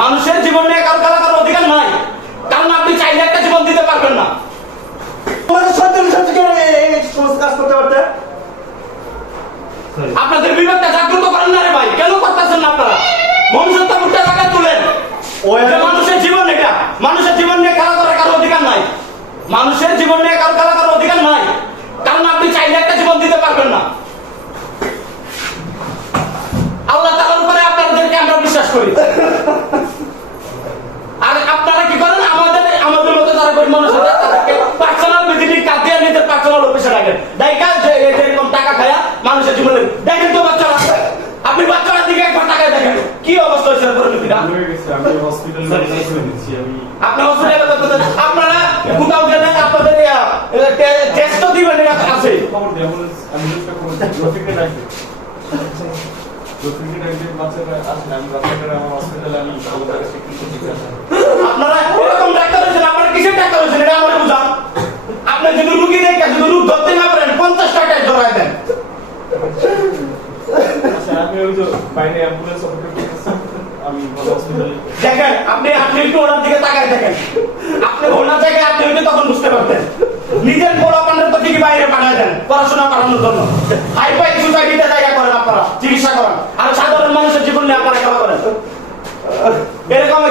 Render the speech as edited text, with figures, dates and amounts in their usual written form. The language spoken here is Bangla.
মানুষের জীবন নিয়ে কারো খেলা করার অধিকার নাই, কারণ আপনি চাইলে একটা জীবন দিতে পারবেন না। আপনাদের বিবেকটা জাগ্রত করেন না রে ভাই, কেন করতেছেন না আপনারা? মনুষ্যত্ব মুখটা জায়গায় তুলেন। মানুষের জীবন, এটা মানুষের জীবন নিয়ে খেলা করার কারো অধিকার নাই, মানুষের জীবন নিয়ে কারো খেলা করার অধিকার নাই, কারণ আপনি চাইলে একটা জীবন দিতে পারবেন না। আল্লাহ তাআলার উপরে আপনাদেরকে আমরা বিশ্বাস করি, আর আপনারা কি করেন? আমাদের মতো যারা গরিব মানুষ আছে তাদেরকে পার্সোনাল ভিজিটিং কার্ড দিয়ে নিতে পার্সোনাল অফিসে রাখেন। দেখা এরকম টাকা খায়া মানুষের জীবনে দেখেন তো বাচ্চারা, আপনি বাচ্চারা দিকে একবার টাকা দেখেন কি অবস্থা হয়েছে। আপনি হসপিটালে আপনারা কোথাও গেলে আপনাদের টেস্ট তো দিবেন আছে। আপনারা এরকম ডাক্তার হয়েছেন, আপনারা কিসের ডাক্তার হয়েছেন এটা আমার বুঝান। আপনি যদি রুগী দেখে যদি রোগ ধরতে না পারেন 50 টাকায় ধরায় দেন। দেখেন আপনি একটু ওনার দিকে তাকায় দেখেন, আপনি ওনার জায়গায় আপনি হইলে তখন বুঝতে পারতেন। নিজের বড় আপনাদের তো ঠিকই বাইরে পাঠায় দেন পড়াশোনা করানোর জন্য, হাই ফাই সোসাইটিতে জায়গা করেন, আপনারা চিকিৎসা করেন, আর সাধারণ মানুষের জীবন নিয়ে আপনারা খেলা করেন। এরকম